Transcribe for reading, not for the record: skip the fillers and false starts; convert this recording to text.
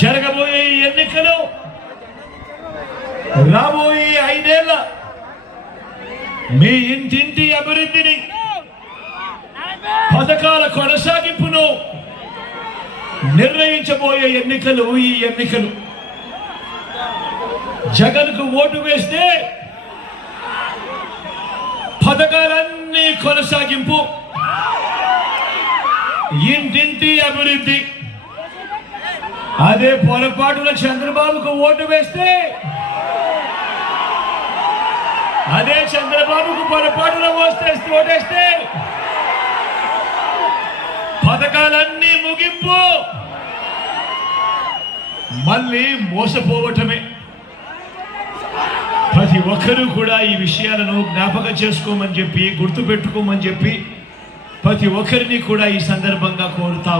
జరగబోయే ఎన్నికలు రాబోయే 5 ఏళ్ల మీ ఇంటింటి అభివృద్ధిని పథకాల కొనసాగింపును నిర్ణయించబోయే ఎన్నికలు ఈ ఎన్నికలు. జగన్కు ఓటు వేస్తే పథకాలన్నీ కొనసాగింపు, ఇంటింటి అభివృద్ధి. అదే పొరపాటున చంద్రబాబుకు ఓటు వేస్తే, అదే చంద్రబాబుకు పొరపాటున ఓటేస్తే పథకాలన్నీ ముగింపు, మళ్ళీ మోసపోవటమే. ప్రతి ఒక్కరూ కూడా ఈ విషయాలను జ్ఞాపకం చేసుకోమని చెప్పి, గుర్తుపెట్టుకోమని చెప్పి ప్రతి ఒక్కరిని కూడా ఈ సందర్భంగా కోరుతా